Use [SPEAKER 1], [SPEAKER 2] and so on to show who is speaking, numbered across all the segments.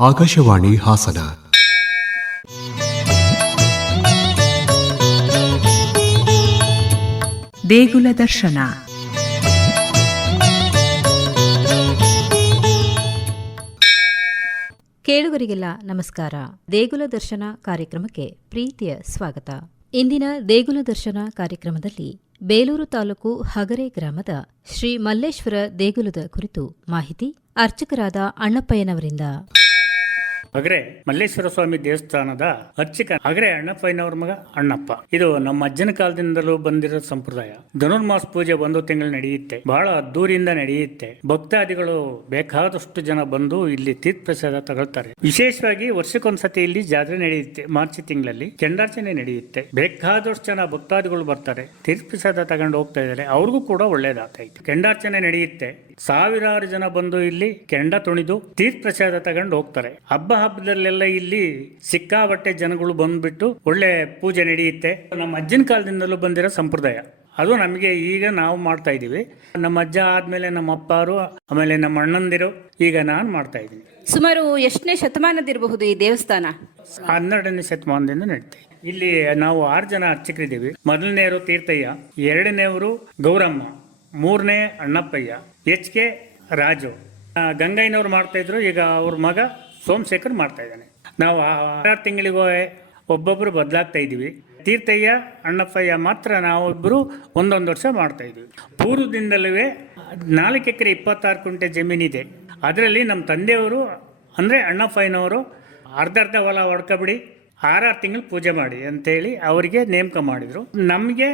[SPEAKER 1] ಆಕಾಶವಾಣಿ ಹಾಸನ.
[SPEAKER 2] ದೇಗುಲ ದರ್ಶನ.
[SPEAKER 3] ಕೇಳುಗರಿಗೆಲ್ಲ ನಮಸ್ಕಾರ. ದೇಗುಲ ದರ್ಶನ ಕಾರ್ಯಕ್ರಮಕ್ಕೆ ಪ್ರೀತಿಯ ಸ್ವಾಗತ. ಇಂದಿನ ದೇಗುಲ ದರ್ಶನ ಕಾರ್ಯಕ್ರಮದಲ್ಲಿ ಬೇಲೂರು ತಾಲೂಕು ಹಗರೆ ಗ್ರಾಮದ ಶ್ರೀ ಮಲ್ಲೇಶ್ವರ ದೇಗುಲದ ಕುರಿತು ಮಾಹಿತಿ ಅರ್ಚಕರಾದ ಅಣ್ಣಪ್ಪಯ್ಯನವರಿಂದ.
[SPEAKER 4] ಅಗ್ರೆ, ಮಲ್ಲೇಶ್ವರ ಸ್ವಾಮಿ ದೇವಸ್ಥಾನದ ಅರ್ಚಕ ಅಗ್ರೆ ಅಣ್ಣಪ್ಪಯ್ಯನವ್ರ ಮಗ ಅಣ್ಣಪ್ಪ. ಇದು ನಮ್ಮ ಅಜ್ಜನ ಕಾಲದಿಂದಲೂ ಬಂದಿರೋ ಸಂಪ್ರದಾಯ. ಧನುರ್ಮಾಸ ಪೂಜೆ ಒಂದು ತಿಂಗಳು ನಡೆಯುತ್ತೆ. ಬಹಳ ಅದ್ದೂರಿಯಿಂದ ನಡೆಯುತ್ತೆ. ಭಕ್ತಾದಿಗಳು ಬೇಕಾದಷ್ಟು ಜನ ಬಂದು ಇಲ್ಲಿ ತೀರ್ಥ ಪ್ರಸಾದ ತಗೊಳ್ತಾರೆ. ವಿಶೇಷವಾಗಿ ವರ್ಷಕ್ಕೊಂದ್ಸತಿ ಇಲ್ಲಿ ಜಾತ್ರೆ ನಡೆಯುತ್ತೆ, ಮಾರ್ಚ್ ತಿಂಗಳಲ್ಲಿ. ಕೆಂಡಾರ್ಚನೆ ನಡೆಯುತ್ತೆ. ಬೇಕಾದಷ್ಟು ಜನ ಭಕ್ತಾದಿಗಳು ಬರ್ತಾರೆ. ತೀರ್ಥ ಪ್ರಸಾದ ತಗೊಂಡು ಹೋಗ್ತಾ ಇದ್ದಾರೆ. ಅವ್ರಿಗೂ ಕೂಡ ಒಳ್ಳೇದಾಗ್ತೈತೆ ಕೆಂಡಾರ್ಚನೆ ನಡೆಯುತ್ತೆ. ಸಾವಿರಾರು ಜನ ಬಂದು ಇಲ್ಲಿ ಕೆಂಡ ತುಣಿದು ತೀರ್ಥ ಪ್ರಸಾದ ತಗೊಂಡು ಹೋಗ್ತಾರೆ. ಹಬ್ಬ ಹಬ್ಬದಲ್ಲೆಲ್ಲ ಇಲ್ಲಿ ಸಿಕ್ಕಾಬಟ್ಟೆ ಜನಗಳು ಬಂದ್ಬಿಟ್ಟು ಒಳ್ಳೆ ಪೂಜೆ ನಡೆಯುತ್ತೆ. ನಮ್ಮ ಅಜ್ಜನ ಕಾಲದಿಂದಲೂ ಬಂದಿರೋ ಸಂಪ್ರದಾಯ. ಅದು ನಮಗೆ ಈಗ ನಾವು ಮಾಡ್ತಾ ಇದೀವಿ. ನಮ್ಮ ಅಜ್ಜ ಆದ್ಮೇಲೆ ನಮ್ಮ ಅಪ್ಪಾರು ಆಮೇಲೆ ನಮ್ಮ ಅಣ್ಣಂದಿರು ಈಗ ನಾನು ಮಾಡ್ತಾ ಇದ್ದೀನಿ
[SPEAKER 5] ಸುಮಾರು ಎಷ್ಟನೇ ಶತಮಾನದಿರಬಹುದು ಈ ದೇವಸ್ಥಾನ?
[SPEAKER 4] ಹನ್ನೆರಡನೇ ಶತಮಾನದಿಂದ ನಡೀತೀವಿ ಇಲ್ಲಿ ನಾವು ಆರು ಜನ ಅರ್ಚಕರಿದ್ದೀವಿ. ಮೊದಲನೆಯವರು ತೀರ್ಥಯ್ಯ ಎರಡನೇವರು ಗೌರಮ್ಮ ಮೂರನೇ ಅಣ್ಣಪ್ಪಯ್ಯ ಎಚ್ ಕೆ ರಾಜು. ಗಂಗಯ್ಯನವ್ರು ಮಾಡ್ತಾ ಇದ್ರು. ಈಗ ಅವ್ರ ಮಗ ಸೋಮಶೇಖರ್ ಮಾಡ್ತಾ ಇದ್ದಾನೆ. ನಾವು ಆರು ತಿಂಗಳಿಗೂ ಒಬ್ಬೊಬ್ರು ಬದಲಾಗ್ತಾ ಇದ್ದೀವಿ. ತೀರ್ಥಯ್ಯ, ಅಣ್ಣಪ್ಪಯ್ಯ ಮಾತ್ರ ನಾವಿಬ್ಬರು ಒಂದೊಂದು ವರ್ಷ ಮಾಡ್ತಾ ಇದ್ದೀವಿ ಪೂರ್ವದಿಂದಲೂ ನಾಲ್ಕು ಎಕರೆ ಇಪ್ಪತ್ತಾರು ಕುಂಟೆ ಜಮೀನಿದೆ ಅದರಲ್ಲಿ ನಮ್ಮ ತಂದೆಯವರು, ಅಂದರೆ ಅಣ್ಣಪ್ಪಯ್ಯನವರು ಅರ್ಧ ಅರ್ಧ ಹೊಲ ಹೊಡ್ಕೊಬಿಡಿ ಆರಾರು ತಿಂಗಳು ಪೂಜೆ ಮಾಡಿ ಅಂತೇಳಿ ಅವರಿಗೆ ನೇಮಕ ಮಾಡಿದರು. ನಮಗೆ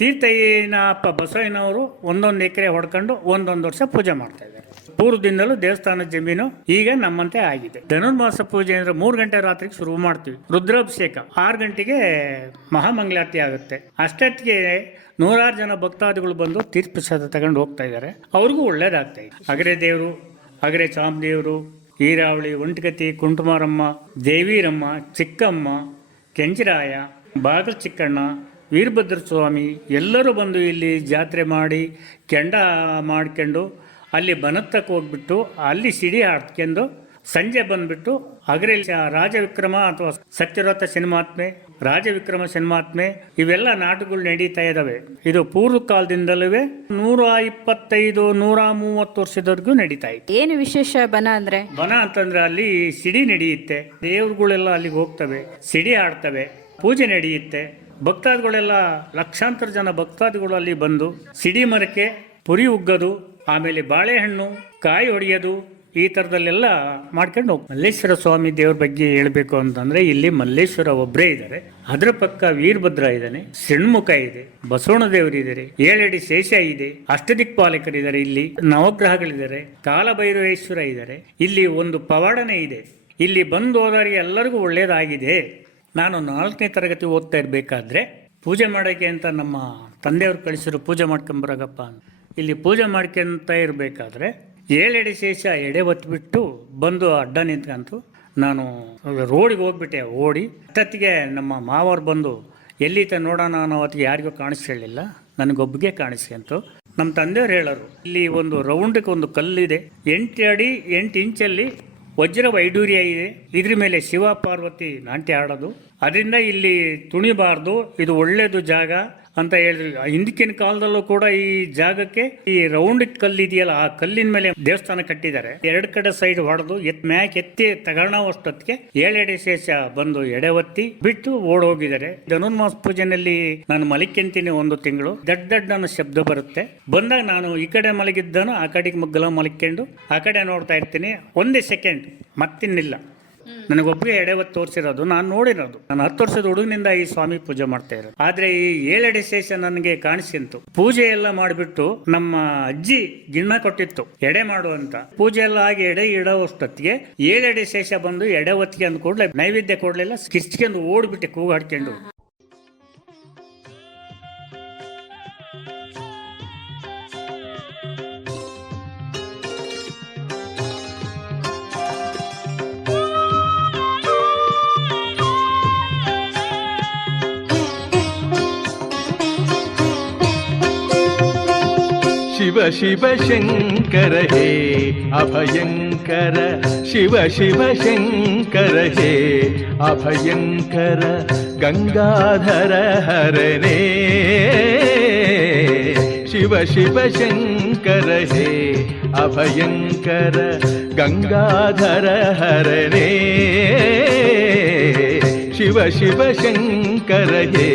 [SPEAKER 4] ತೀರ್ಥಯ್ಯನ ಅಪ್ಪ ಬಸವಯ್ಯನವರು ಒಂದೊಂದು ಎಕರೆ ಹೊಡ್ಕೊಂಡು ಒಂದೊಂದು ವರ್ಷ ಪೂಜೆ ಮಾಡ್ತಾ ಇದ್ದಾರೆ. ಪೂರ್ವದಿಂದಲೂ ದೇವಸ್ಥಾನದ ಜಮೀನು ಈಗ ನಮ್ಮಂತೆ ಆಗಿದೆ. ಧನುರ್ಮಾಸ ಪೂಜೆ ಅಂದ್ರೆ ಮೂರು ಗಂಟೆ ರಾತ್ರಿಗೆ ಶುರು ಮಾಡ್ತೀವಿ. ರುದ್ರಾಭಿಷೇಕ ಆರು ಗಂಟೆಗೆ ಮಹಾಮಂಗಳಾರತಿ ಆಗುತ್ತೆ. ಅಷ್ಟೊತ್ತಿಗೆ ನೂರಾರು ಜನ ಭಕ್ತಾದಿಗಳು ಬಂದು ತೀರ್ಪ್ರಸಾದ ತಗೊಂಡು ಹೋಗ್ತಾ ಇದ್ದಾರೆ. ಅವ್ರಿಗೂ ಒಳ್ಳೇದಾಗ್ತಾ ಇದೆ. ಅಗರೆ ದೇವರು, ಅಗರೆ ಚಾಮದೇವರು, ಈರಾವಳಿ, ಒಂಟಗತಿ, ಕುಂಟುಮಾರಮ್ಮ ದೇವೀರಮ್ಮ ಚಿಕ್ಕಮ್ಮ ಕೆಂಚರಾಯ ಬಾಗಲ್ ಚಿಕ್ಕಣ್ಣ ವೀರಭದ್ರ ಸ್ವಾಮಿ ಎಲ್ಲರೂ ಬಂದು ಇಲ್ಲಿ ಜಾತ್ರೆ ಮಾಡಿ ಕೆಂಡ ಮಾಡ್ಕೊಂಡು ಅಲ್ಲಿ ಬನತ್ತಕ್ಕೆ ಹೋಗ್ಬಿಟ್ಟು ಅಲ್ಲಿ ಸಿಡಿ ಹಾಡ್ಕೊಂಡು ಸಂಜೆ ಬಂದ್ಬಿಟ್ಟು ಅಗ್ರಲ್ಲಿ ರಾಜವಿಕ್ರಮ ಅಥವಾ ಸತ್ಯವ್ರತ ಸಿನಿಮಾತ್ಮೆ ರಾಜವಿಕ್ರಮ ಸಿನಿಮಾತ್ಮೆ ಇವೆಲ್ಲ ನಾಟಕಗಳು ನಡೀತಾ ಇದ್ದಾವೆ. ಇದು ಪೂರ್ವ ಕಾಲದಿಂದಲೂ ನೂರ ಇಪ್ಪತ್ತೈದು ನೂರ ಮೂವತ್ತು ವರ್ಷದವರೆಗೂ ನಡೀತಾ ಇತ್ತು.
[SPEAKER 5] ಏನು ವಿಶೇಷ ಬನ ಅಂದ್ರೆ?
[SPEAKER 4] ಬನ ಅಂತಂದ್ರೆ ಅಲ್ಲಿ ಸಿಡಿ ನಡೆಯುತ್ತೆ. ದೇವ್ರುಗಳೆಲ್ಲ ಅಲ್ಲಿಗೆ ಹೋಗ್ತವೆ ಸಿಡಿ ಆಡ್ತವೆ ಪೂಜೆ ನಡೆಯುತ್ತೆ. ಭಕ್ತಾದಿಗಳೆಲ್ಲ ಲಕ್ಷಾಂತರ ಜನ ಭಕ್ತಾದಿಗಳು ಅಲ್ಲಿ ಬಂದು ಸಿಡಿ ಮರಕ್ಕೆ ಪುರಿ ಉಗ್ಗೋದು ಆಮೇಲೆ ಬಾಳೆಹಣ್ಣು, ಕಾಯಿ ಹೊಡೆಯೋದು, ಈ ಥರದಲ್ಲೆಲ್ಲ ಮಾಡ್ಕೊಂಡು ಮಲ್ಲೇಶ್ವರ ಸ್ವಾಮಿ ದೇವ್ರ ಬಗ್ಗೆ ಹೇಳಬೇಕು ಅಂತಂದ್ರೆ ಇಲ್ಲಿ ಮಲ್ಲೇಶ್ವರ ಒಬ್ಬರೇ ಇದ್ದಾರೆ ಅದರ ಪಕ್ಕ ವೀರಭದ್ರ ಇದ್ದಾನೆ ಷಣ್ಮುಖ ಇದೆ, ಬಸವಣ್ಣ ದೇವರಿದ್ದಾರೆ ಏಳಡಿ ಶೇಷ ಇದೆ ಅಷ್ಟದಿಕ್ಪಾಲಕರಿದ್ದಾರೆ ಇಲ್ಲಿ ನವಗ್ರಹಗಳಿದ್ದಾರೆ ಕಾಲಭೈರವೇಶ್ವರ ಇದ್ದಾರೆ ಇಲ್ಲಿ ಒಂದು ಪವಾಡನೆ ಇದೆ. ಇಲ್ಲಿ ಬಂದು ಹೋದವರಿಗೆ ಎಲ್ಲರಿಗೂ ಒಳ್ಳೆಯದಾಗಿದೆ ನಾನು ನಾಲ್ಕನೇ ತರಗತಿ ಓದ್ತಾ ಇರಬೇಕಾದ್ರೆ ಪೂಜೆ ಮಾಡೋಕ್ಕೆ ಅಂತ ನಮ್ಮ ತಂದೆಯವರು ಕಳಿಸಿದ್ರು ಪೂಜೆ ಮಾಡ್ಕೊಂಬರಗಪ್ಪ ಅಂತ. ಇಲ್ಲಿ ಪೂಜೆ ಮಾಡ್ಕೊಂತ ಇರಬೇಕಾದ್ರೆ ಏಳೆಡೆ ಶೇಷ ಎಡೆ ಒತ್ಬಿಟ್ಟು ಬಂದು ಅಡ್ಡ ನಿಂತ್ಕಂತು ನಾನು ರೋಡಿಗೆ ಹೋಗ್ಬಿಟ್ಟೆ, ಓಡಿ. ಅಷ್ಟೊತ್ತಿಗೆ ನಮ್ಮ ಮಾವರು ಬಂದು ಎಲ್ಲಿತ ನೋಡೋಣ ಅನ್ನೋ ಹೊತ್ತಿಗೆ ಯಾರಿಗೂ ಕಾಣಿಸ್ಕೊಳ್ಳಿಲ್ಲ ನನಗೊಬ್ಬಗೆ ಕಾಣಿಸ್ಕೊಂತು. ನಮ್ಮ ತಂದೆಯವ್ರು ಹೇಳೋರು, ಇಲ್ಲಿ ಒಂದು ರೌಂಡಕ್ಕೆ ಒಂದು ಕಲ್ಲಿದೆ. ಎಂಟು ಅಡಿ, ಎಂಟು ಇಂಚಲ್ಲಿ ವಜ್ರ ವೈಡೂರ್ಯ ಇದೆ. ಇದ್ರ ಮೇಲೆ ಶಿವ ಪಾರ್ವತಿ ನಾಂಟಿ ಆಡೋದು. ಅದರಿಂದ ಇಲ್ಲಿ ತುಣಿಬಾರ್ದು, ಇದು ಒಳ್ಳೆಯದು ಜಾಗ. ಅಂತ ಹೇಳಿದ್ರು. ಹಿಂದಿಕ್ಕಿನ ಕಾಲದಲ್ಲೂ ಕೂಡ ಈ ಜಾಗಕ್ಕೆ ಈ ರೌಂಡ್ ಕಲ್ಲು ಇದೆಯಲ್ಲ, ಆ ಕಲ್ಲಿನ ಮೇಲೆ ದೇವಸ್ಥಾನ ಕಟ್ಟಿದ್ದಾರೆ. ಎರಡು ಕಡೆ ಸೈಡ್ ಹೊಡೆದು ಎತ್, ಮ್ಯಾಕ್ ಎತ್ತಿ ತಗೊಳ್ಳೋ ಅಷ್ಟೊತ್ತಿಗೆ ಏಳೆಡೆ ಶೇಷ ಬಂದು ಎಡೆ ಒತ್ತಿ ಬಿಟ್ಟು ಓಡೋಗಿದ್ದಾರೆ. ಧನುರ್ಮಾಸ ಪೂಜೆನಲ್ಲಿ ನಾನು ಮಲಿಕೆಂತೀನಿ ಒಂದು ತಿಂಗಳು. ದಡ್ ದಡ್ ನನ್ನ ಶಬ್ದ ಬರುತ್ತೆ. ಬಂದಾಗ ನಾನು ಈ ಕಡೆ ಮಲಗಿದ್ದನು, ಆ ಕಡೆಗೆ ಮಗ್ಗಲ ಮಲಿಕೊಂಡು ಆ ಕಡೆ ನೋಡ್ತಾ ಇರ್ತೀನಿ. ಒಂದೇ ಸೆಕೆಂಡ್ ಮತ್ತಿನ್ನಿಲ್ಲ. ನನಗೊಬ್ಬರಿಗೆ ಎಡೆವತ್ತು ತೋರಿಸಿರೋದು ನಾನು ನೋಡಿರೋದು. ನಾನು ಹತ್ತು ವರ್ಷದ ಹುಡುಗನಿಂದ ಈ ಸ್ವಾಮಿ ಪೂಜೆ ಮಾಡ್ತಾ ಇರೋದು. ಆದ್ರೆ ಈ ಏಳೆಡೆ ಶೇಷ ನನಗೆ ಕಾಣಿಸಿಂತು ಪೂಜೆ ಎಲ್ಲ ಮಾಡಿಬಿಟ್ಟು ನಮ್ಮ ಅಜ್ಜಿ ಗಿಣ್ಣ ಕೊಟ್ಟಿತ್ತು ಎಡೆ ಮಾಡು ಅಂತ. ಪೂಜೆ ಎಲ್ಲ ಆಗಿ ಎಡೆ ಇಡೋಷ್ಟೊತ್ತಿಗೆ ಏಳೆಡೆ ಶೇಷ ಬಂದು ಎಡೆ ಹೊತ್ತಿಗೆ ಅಂದ ಕೂಡಲೇ ನೈವೇದ್ಯ ಕೊಡ್ಲಿಲ್ಲ ಕಿರ್ಚ್ಕೊಂಡು ಓಡ್ಬಿಟ್ಟೆ ಕೂಗು
[SPEAKER 6] शिव शिव शङ्कर हे
[SPEAKER 1] अभयङ्कर शिव शिव शङ्कर हे अभयङ्कर गङ्गाधर हरणे शिव शिव शङ्कर हे अभयङ्कर गङ्गाधर हरणे शिव शिव शङ्कर हे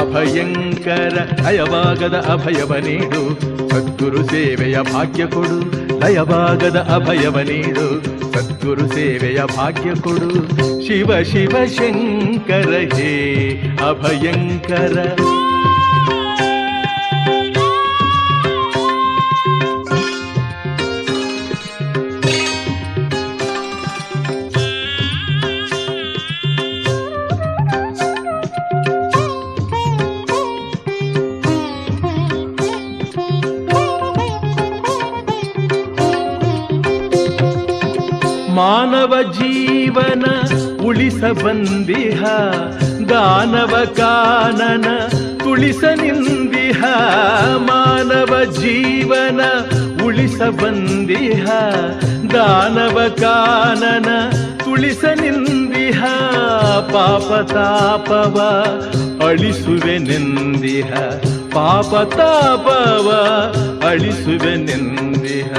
[SPEAKER 1] अभयङ्कर अयवागद अभयव नु ಸದ್ಗುರು ಸೇವೆಯ ಭಾಗ್ಯ ಕೊಡು ಲಯವಾಗದ ಅಭಯವ ನೀಡು ಸದ್ಗುರು ಸೇವೆಯ ಭಾಗ್ಯ ಕೊಡು ಶಿವ ಶಿವ ಶಂಕರ ಹೇ ಅಭಯಂಕರ ಮಾನವ ಜೀವನ ಉಳಿಸ ಬಂದಿಹ ದಾನವ ಕಾನನ ತುಳಿಸ ನಿಂದಿಹ ಮಾನವ ಜೀವನ ಉಳಿಸ ಬಂದಿಹ ದಾನವ ಕಾನನ ತುಳಿಸ ನಿಂದಿಹ ಪಾಪ ತಾಪವ ಅಳಿಸುವೆ ನೆಂದಿಹ ಪಾಪ ತಾಪವ ಅಳಿಸುವೆ ನೆಂದಿಹ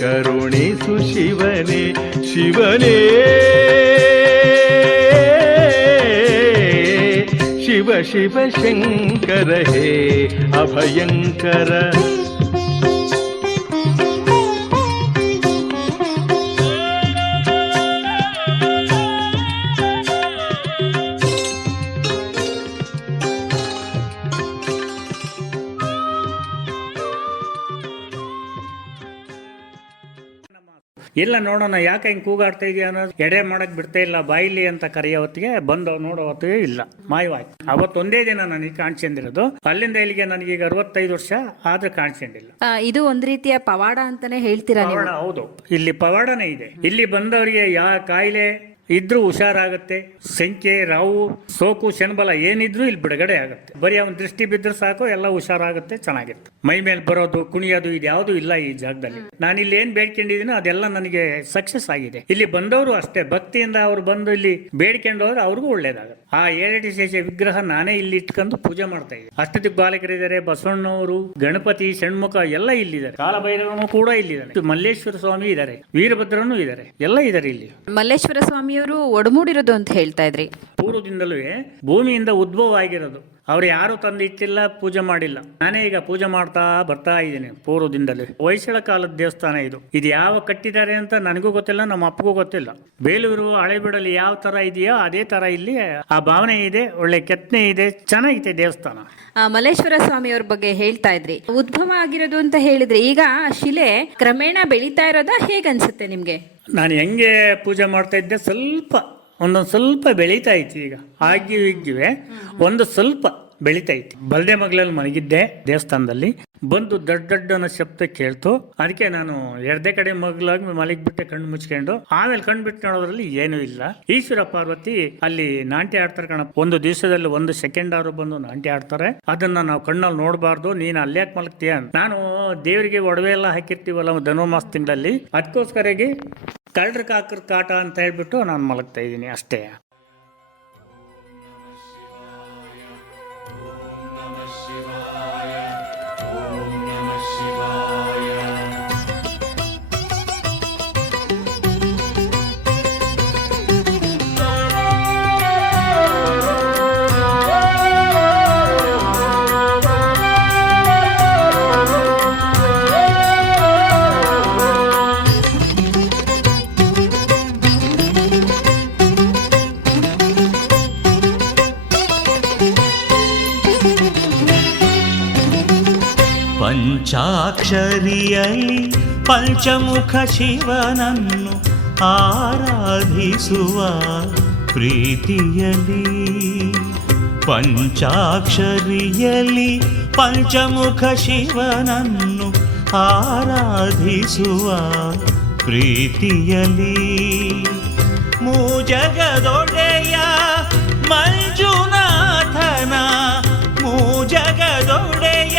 [SPEAKER 1] கருணிசு சிவனே சிவனே சிவ சிவ சங்கர ஹே அபயங்கர
[SPEAKER 4] ಇಲ್ಲ ನೋಡೋಣ ಯಾಕೆ ಹಿಂಗ್ ಕೂಗಾಡ್ತಾ ಇದೆಯಾ ಅನ್ನೋದು ಎಡೆ ಮಾಡಕ್ ಬಿಡ್ತಾ ಇಲ್ಲ ಬಾಯಿಲಿ ಅಂತ ಕರೆಯೋ ಹೊತ್ತಿಗೆ ಬಂದು ನೋಡೋ ಹೊತ್ತಿಗೆ ಇಲ್ಲ. ಮಾಯವಾಯ್ತು. ಅವತ್ತೊಂದೇ ದಿನ ನನಗೆ ಕಾಣಿಸ್ಕೊಂಡಿರೋದು ಅಲ್ಲಿಂದ ಇಲ್ಲಿಗೆ ನನಗೆ ಈಗ ಅರವತ್ತೈದು ವರ್ಷ ಆದ್ರೆ ಕಾಣಿಸ್ಕೊಂಡಿಲ್ಲ
[SPEAKER 5] ಆ, ಇದು ಒಂದ್ ರೀತಿಯ ಪವಾಡ ಅಂತಾನೆ ಹೇಳ್ತೀರಾ ನೀವು?
[SPEAKER 4] ಪವಾಡ ಹೌದು. ಇಲ್ಲಿ ಪವಾಡನೇ ಇದೆ. ಇಲ್ಲಿ ಬಂದವರಿಗೆ ಯಾವ ಕಾಯಿಲೆ ಇದ್ರೂ ಹುಷಾರಾಗುತ್ತೆ ಸಂಖ್ಯೆ ರಾವು ಸೋಕು ಶನಬಲ ಏನಿದ್ರು ಇಲ್ಲಿ ಬಿಡುಗಡೆ ಆಗುತ್ತೆ. ಬರೀ ಅವನ ದೃಷ್ಟಿ ಬಿದ್ದರೆ ಸಾಕು ಎಲ್ಲ ಹುಷಾರಾಗುತ್ತೆ ಚೆನ್ನಾಗಿರುತ್ತೆ. ಮೈ ಮೇಲೆ ಬರೋದು ಕುಣಿಯೋದು ಇದ್ಯಾವುದು ಇಲ್ಲ ಈ ಜಾಗದಲ್ಲಿ. ನಾನು ಇಲ್ಲಿ ಏನ್ ಬೇಡ್ಕೊಂಡಿದ್ದೀನೋ ಅದೆಲ್ಲ ನನಗೆ ಸಕ್ಸಸ್ ಆಗಿದೆ. ಇಲ್ಲಿ ಬಂದವರು ಅಷ್ಟೇ ಭಕ್ತಿಯಿಂದ ಅವ್ರು ಬಂದು ಇಲ್ಲಿ ಬೇಡ್ಕೊಂಡು ಹೋದ್ರೆ ಅವ್ರಿಗೂ ಒಳ್ಳೇದಾಗುತ್ತೆ. ಆ ಏಳಡಿ ಶೇಷ ವಿಗ್ರಹ ನಾನೇ ಇಲ್ಲಿ ಇಟ್ಕೊಂಡು ಪೂಜೆ ಮಾಡ್ತಾ ಇದ್ದೀನಿ. ಅಷ್ಟದಿಕ್ ಬಾಲಕರಿದ್ದಾರೆ ಬಸವಣ್ಣವರು ಗಣಪತಿ ಷಣ್ಮುಖ ಎಲ್ಲ ಇಲ್ಲಿದ್ದಾರೆ. ಕಾಲಭೈರವನು ಕೂಡ ಇಲ್ಲಿದ್ದಾರೆ ಮಲ್ಲೇಶ್ವರ ಸ್ವಾಮಿ ಇದ್ದಾರೆ ವೀರಭದ್ರನು ಇದ್ದಾರೆ ಎಲ್ಲ ಇದ್ದಾರೆ ಇಲ್ಲಿ.
[SPEAKER 5] ಮಲ್ಲೇಶ್ವರ ಸ್ವಾಮಿಯವರು ಒಡಮೂಡಿರೋದು ಅಂತ ಹೇಳ್ತಾ ಇದ್ರಿ.
[SPEAKER 4] ಪೂರ್ವದಿಂದಲೂ ಭೂಮಿಯಿಂದ ಉದ್ಭವ ಆಗಿರೋದು ಅವ್ರು ಯಾರು ತಂದು ಇಟ್ಟಿಲ್ಲ ಪೂಜೆ ಮಾಡಿಲ್ಲ. ನಾನೇ ಈಗ ಪೂಜೆ ಮಾಡ್ತಾ ಬರ್ತಾ ಇದ್ದೀನಿ ಪೂರ್ವದಿಂದಲೇ ಹೊಯ್ಸಳ ಕಾಲದ ದೇವಸ್ಥಾನ ಇದು. ಇದು ಯಾವ ಕಟ್ಟಿದ್ದಾರೆ ಅಂತ ನನಗೂ ಗೊತ್ತಿಲ್ಲ ನಮ್ಮ ಅಪ್ಪಗೂ ಗೊತ್ತಿಲ್ಲ. ಬೇಲೂರು ಹಳೆಬೀಡಲ್ಲಿ ಯಾವ ತರ ಇದೆಯೋ ಅದೇ ತರ ಇಲ್ಲಿ ಆ ಭಾವನೆ ಇದೆ ಒಳ್ಳೆ ಕೆತ್ತನೆ ಇದೆ ಚೆನ್ನಾಗಿದೆ ದೇವಸ್ಥಾನ.
[SPEAKER 5] ಆ, ಮಲ್ಲೇಶ್ವರ ಸ್ವಾಮಿಯವ್ರ ಬಗ್ಗೆ ಹೇಳ್ತಾ ಇದ್ರಿ. ಉದ್ಭವ ಆಗಿರೋದು ಅಂತ ಹೇಳಿದ್ರೆ ಈಗ ಆ ಶಿಲೆ ಕ್ರಮೇಣ ಬೆಳೀತಾ ಇರೋದಾ ಹೇಗನ್ಸುತ್ತೆ ನಿಮ್ಗೆ?
[SPEAKER 4] ನಾನು ಹೆಂಗೆ ಪೂಜೆ ಮಾಡ್ತಾ ಇದ್ದೆ ಸ್ವಲ್ಪ ಒಂದೊಂದು ಸ್ವಲ್ಪ ಬೆಳೀತಾ ಐತಿ ಈಗ. ಆಗಿಯೂ ಇಗ್ಗಿವೆ ಒಂದು ಸ್ವಲ್ಪ ಬೆಳೀತಾ ಐತಿ ಬಲ್ದೆ ಮಗ್ಲಲ್ಲಿ ಮಲಗಿದ್ದೆ ದೇವಸ್ಥಾನದಲ್ಲಿ. ಬಂದು ದೊಡ್ಡ ಅನ್ನೋ ಶಬ್ದ ಕೇಳ್ತು. ಅದಕ್ಕೆ ನಾನು ಎರಡೇ ಕಡೆ ಮಗ್ಲಾಗಿ ಮಲಗಿಬಿಟ್ಟೆ ಕಣ್ಣು ಮುಚ್ಕೊಂಡು. ಆಮೇಲೆ ಕಣ್ಣು ಬಿಟ್ಟು ನೋಡೋದ್ರಲ್ಲಿ ಏನೂ ಇಲ್ಲ. ಈಶ್ವರ ಪಾರ್ವತಿ ಅಲ್ಲಿ ನಾಂಟಿ ಆಡ್ತಾರೆ ಕಣಪ್ಪ. ಒಂದು ದಿವಸದಲ್ಲಿ ಒಂದು ಸೆಕೆಂಡ್ ಅವರು ಬಂದು ನಾಂಟಿ ಆಡ್ತಾರೆ ಅದನ್ನ ನಾವು ಕಣ್ಣಲ್ಲಿ ನೋಡಬಾರ್ದು, ನೀನು ಅಲ್ಲ್ಯಾಕೆ ಮಲಗ್ತೀಯ ನಾನು ದೇವರಿಗೆ ಒಡವೆ ಎಲ್ಲ ಹಾಕಿರ್ತೀವಲ್ಲ ಧನುರ್ಮಾಸ ತಿಂಗಳಲ್ಲಿ. ಅದಕ್ಕೋಸ್ಕರಗೆ ಕಳ್ಳರ ಕಾಕರ ಕಾಟ ಅಂತ ಹೇಳ್ಬಿಟ್ಟು ನಾನು ಮಲಗ್ತಾ ಇದ್ದೀನಿ ಅಷ್ಟೇ.
[SPEAKER 2] ಪಂಚಾಕ್ಷರಿಯಲ್ಲಿ ಪಂಚಮುಖ ಶಿವನನ್ನು ಆರಾಧಿಸುವ ಪ್ರೀತಿಯಲಿ ಪಂಚಾಕ್ಷರಿಯಲ್ಲಿ ಪಂಚಮುಖ ಶಿವನನ್ನು ಆರಾಧಿಸುವ ಪ್ರೀತಿಯಲಿ ಮೂಜಗದೊಡೆಯ ಮಂಜುನಾಥನ ಮೂಜಗದೊಡೆಯ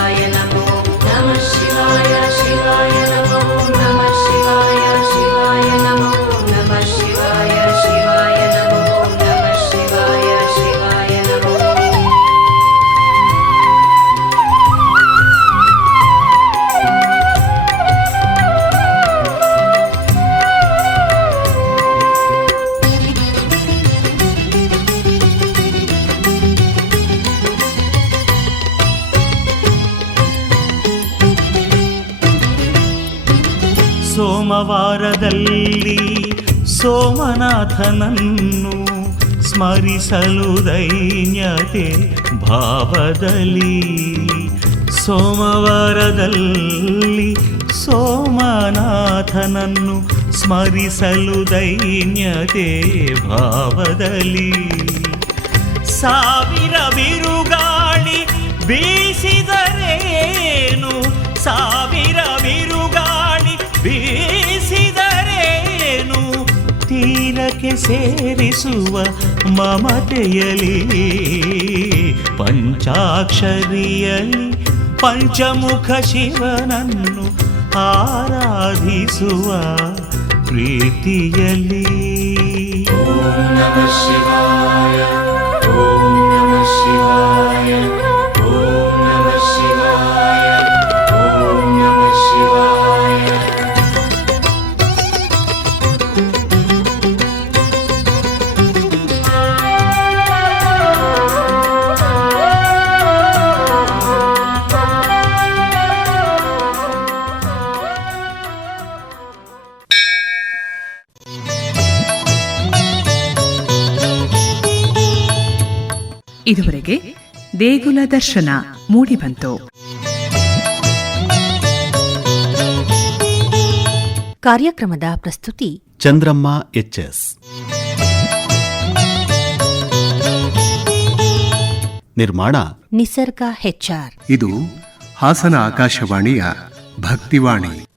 [SPEAKER 2] ಸೋಮವಾರದಲ್ಲಿ ಸೋಮನಾಥನನ್ನು ಸ್ಮರಿಸಲು ದೈನ್ಯತೆ ಭಾವದಲ್ಲಿ. ಸೋಮವಾರದಲ್ಲಿ ಸೋಮನಾಥನನ್ನು ಸ್ಮರಿಸಲು ದೈನ್ಯತೆ ಭಾವದಲ್ಲಿ. ಸಾವಿರ ಬಿರುಗಾಳಿ ಬೀಸಿದರೇನು? ಸಾವಿರ ಬಿರುಗಾಳಿ ಬೀಸಿದರೇನು? ತೀರಕ್ಕೆ ಸೇರಿಸುವ ಮಮತೆಯಲಿ ಪಂಚಾಕ್ಷರಿಯಲಿ ಪಂಚಮುಖ ಶಿವನನ್ನು ಆರಾಧಿಸುವ ಪ್ರೀತಿಯಲಿ
[SPEAKER 6] ಇದುವರೆಗೆ ದೇಗುಲ ದರ್ಶನ ಮೂಡಿಬಂತು.
[SPEAKER 3] ಕಾರ್ಯಕ್ರಮದ ಪ್ರಸ್ತುತಿ
[SPEAKER 7] ಚಂದ್ರಮ್ಮ ಎಚ್ಎಸ್ ನಿರ್ಮಾಣ
[SPEAKER 3] ನಿಸರ್ಗ ಹೆಚ್ಆರ್
[SPEAKER 8] ಇದು ಹಾಸನ ಆಕಾಶವಾಣಿಯ ಭಕ್ತಿವಾಣಿ.